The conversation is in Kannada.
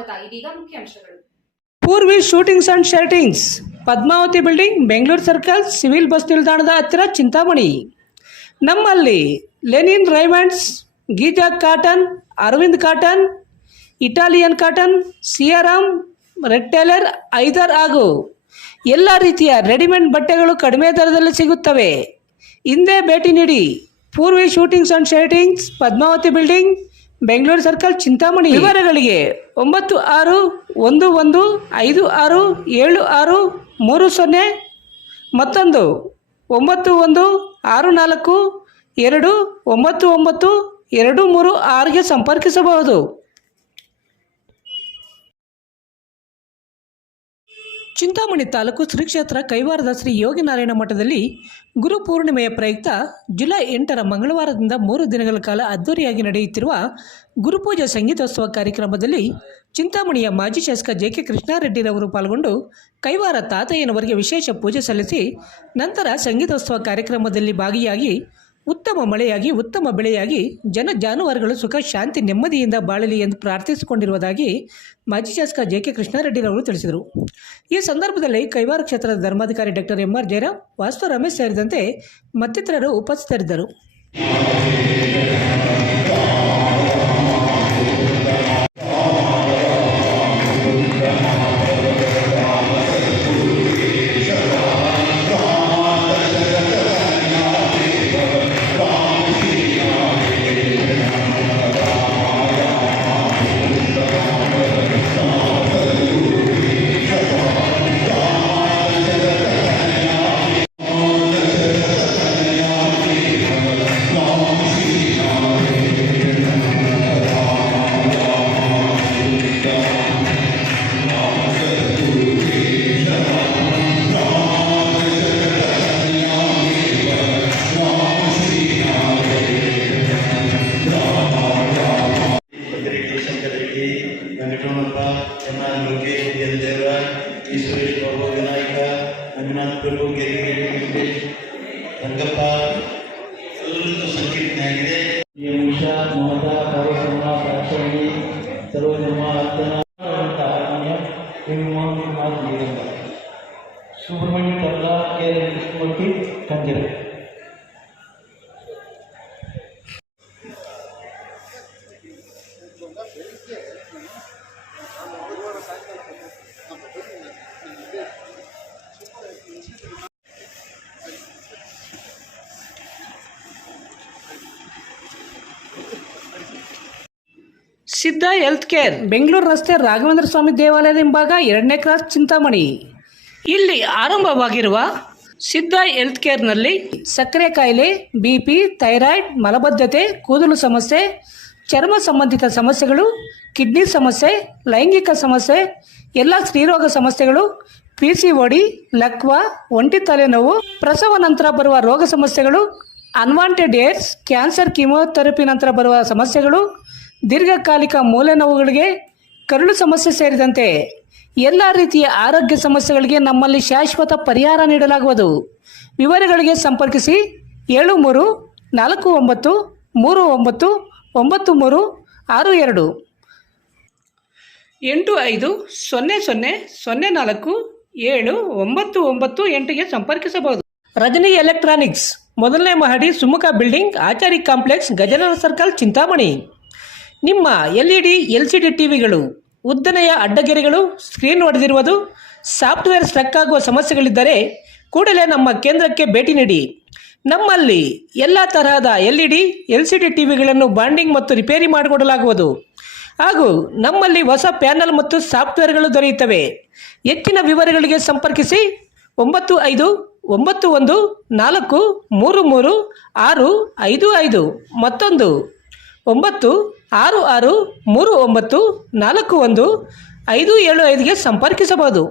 ಸ್ವಾಗತ. ಇದೀಗ ಮುಖ್ಯಾಂಶಗಳು. Poorvi suitings and shirtings, Padmavati building, Bengaluru circle, civil bus ನಿಲ್ದಾಣದ ಹತ್ತಿರ, ಚಿಂತಾಮಣಿ. ನಮ್ಮಲ್ಲಿ linen Raymonds, Giza cotton, Arvind cotton, Italian cotton, Siyaram, red tailor, ಐದರ್ ಹಾಗೂ ಎಲ್ಲ ರೀತಿಯ ರೆಡಿಮೇಡ್ ಬಟ್ಟೆಗಳು ಕಡಿಮೆ ದರದಲ್ಲಿ ಸಿಗುತ್ತವೆ. ಹಿಂದೆ ಭೇಟಿ ನೀಡಿ. Poorvi suitings and shirtings, Padmavati building, Bengaluru circle, Chintamani. ವಿವರಗಳಿಗೆ 9156567630, ಮತ್ತೊಂದು 9164299236ಗೆ ಸಂಪರ್ಕಿಸಬಹುದು. ಚಿಂತಾಮಣಿ ತಾಲೂಕು ಶ್ರೀ ಕ್ಷೇತ್ರ ಕೈವಾರದ ಶ್ರೀ ಯೋಗಿನಾರಾಯಣ ಮಠದಲ್ಲಿ ಗುರು ಪೂರ್ಣಿಮೆಯ ಪ್ರಯುಕ್ತ ಜುಲೈ 8ರ ಮಂಗಳವಾರದಿಂದ 3 ದಿನಗಳ ಕಾಲ ಅದ್ದೂರಿಯಾಗಿ ನಡೆಯುತ್ತಿರುವ ಗುರುಪೂಜಾ ಸಂಗೀತೋತ್ಸವ ಕಾರ್ಯಕ್ರಮದಲ್ಲಿ ಚಿಂತಾಮಣಿಯ ಮಾಜಿ ಶಾಸಕ ಜೆ.ಕೆ. ಕೃಷ್ಣಾರೆಡ್ಡಿರವರು ಪಾಲ್ಗೊಂಡು ಕೈವಾರ ತಾತಯ್ಯನವರಿಗೆ ವಿಶೇಷ ಪೂಜೆ ಸಲ್ಲಿಸಿ ನಂತರ ಸಂಗೀತೋತ್ಸವ ಕಾರ್ಯಕ್ರಮದಲ್ಲಿ ಭಾಗಿಯಾಗಿ ಉತ್ತಮ ಮಳೆಯಾಗಿ ಉತ್ತಮ ಬೆಳೆಯಾಗಿ ಜಾನುವಾರುಗಳು ಸುಖ ಶಾಂತಿ ನೆಮ್ಮದಿಯಿಂದ ಬಾಳಲಿ ಎಂದು ಪ್ರಾರ್ಥಿಸಿಕೊಂಡಿರುವುದಾಗಿ ಮಾಜಿ ಶಾಸಕ ಜೆ.ಕೆ. ಕೃಷ್ಣಾರೆಡ್ಡಿರವರು ತಿಳಿಸಿದರು. ಈ ಸಂದರ್ಭದಲ್ಲಿ ಕೈವಾರ ಕ್ಷೇತ್ರದ ಧರ್ಮಾಧಿಕಾರಿ ಡಾಕ್ಟರ್ ಎಂ.ಆರ್. ಜಯರಾಮ್, ವಾಸ್ತು ರಮೇಶ್ ಸೇರಿದಂತೆ ಮತ್ತಿತರರು ಉಪಸ್ಥಿತರಿದ್ದರು. ಸುರೇಶ್ ಬಾಬು ವಿನಾಯಕ, ರಂಗನಾಥ್ ಪ್ರಭು, ರಂಗಪ್ಪ ಎಲ್ಲರಿಗೂ ಸಂಕೀರ್ತನೆ ಆಗಿದೆ. ಈ ಉಷಾ, ಮಮತಾ, ಕಾರ್ಯಕ್ರಮ, ಪ್ರಾಚರಣಿ, ಸರ್ವಧರ್ಮ ಅರ್ಥನ ಸುಬ್ರಹ್ಮಣ್ಯ ಕಲ್ಲ, ಕೆ. ಕೃಷ್ಣಮೂರ್ತಿ, ಕಂಜರೆ. ಸಿದ್ಧ ಹೆಲ್ತ್ ಕೇರ್, ಬೆಂಗಳೂರು ರಸ್ತೆ, ರಾಘವೇಂದ್ರ ಸ್ವಾಮಿ ದೇವಾಲಯದ ಹಿಂಭಾಗ, 2ನೇ ಕ್ರಾಸ್, ಚಿಂತಾಮಣಿ. ಇಲ್ಲಿ ಆರಂಭವಾಗಿರುವ ಸಿದ್ಧ ಹೆಲ್ತ್ ಕೇರ್ನಲ್ಲಿ ಸಕ್ಕರೆ ಕಾಯಿಲೆ, BP, ಥೈರಾಯ್ಡ್, ಮಲಬದ್ಧತೆ, ಕೂದಲು ಸಮಸ್ಯೆ, ಚರ್ಮ ಸಂಬಂಧಿತ ಸಮಸ್ಯೆಗಳು, ಕಿಡ್ನಿ ಸಮಸ್ಯೆ, ಲೈಂಗಿಕ ಸಮಸ್ಯೆ, ಎಲ್ಲ ಸ್ತ್ರೀರೋಗ ಸಮಸ್ಯೆಗಳು, PCOD, ಲಕ್ವಾ, ಒಂಟಿ ತಲೆನೋವು, ಪ್ರಸವ ನಂತರ ಬರುವ ರೋಗ ಸಮಸ್ಯೆಗಳು, ಅನ್ವಾಂಟೆಡ್ ಏಡ್ಸ್, ಕ್ಯಾನ್ಸರ್, ಕೀಮೋಥೆರಪಿ ನಂತರ ಬರುವ ಸಮಸ್ಯೆಗಳು, ದೀರ್ಘಕಾಲಿಕ ಮೂಲೆ ನೋವುಗಳಿಗೆ, ಕರುಳು ಸಮಸ್ಯೆ ಸೇರಿದಂತೆ ಎಲ್ಲ ರೀತಿಯ ಆರೋಗ್ಯ ಸಮಸ್ಯೆಗಳಿಗೆ ನಮ್ಮಲ್ಲಿ ಶಾಶ್ವತ ಪರಿಹಾರ ನೀಡಲಾಗುವುದು. ವಿವರಗಳಿಗೆ ಸಂಪರ್ಕಿಸಿ 7349399362 8500047998ಗೆ ಸಂಪರ್ಕಿಸಬಹುದು. ರಜನಿ ಎಲೆಕ್ಟ್ರಾನಿಕ್ಸ್, 1ನೇ ಮಹಡಿ, Sumukha building, Achari complex, Gajanana circle, Chintamani. ನಿಮ್ಮ LED, LCD ಟಿವಿಗಳು ಉದ್ದನೆಯ ಅಡ್ಡಗೆರೆಗಳು, ಸ್ಕ್ರೀನ್ ಒಡೆದಿರುವುದು, ಸಾಫ್ಟ್ವೇರ್ ಸ್ಟ್ರಕ್ ಆಗುವ ಸಮಸ್ಯೆಗಳಿದ್ದರೆ ಕೂಡಲೇ ನಮ್ಮ ಕೇಂದ್ರಕ್ಕೆ ಭೇಟಿ ನೀಡಿ. ನಮ್ಮಲ್ಲಿ ಎಲ್ಲ ತರಹದ LED, LCD ಟಿವಿಗಳನ್ನು ಬಾಂಡಿಂಗ್ ಮತ್ತು ರಿಪೇರಿ ಮಾಡಿಕೊಡಲಾಗುವುದು. ಹಾಗೂ ನಮ್ಮಲ್ಲಿ ಹೊಸ ಪ್ಯಾನಲ್ ಮತ್ತು ಸಾಫ್ಟ್ವೇರ್ಗಳು ದೊರೆಯುತ್ತವೆ. ಹೆಚ್ಚಿನ ವಿವರಗಳಿಗೆ ಸಂಪರ್ಕಿಸಿ 9514333655, ಮತ್ತೊಂದು 9663941575ಗೆ ಸಂಪರ್ಕಿಸಬಹುದು.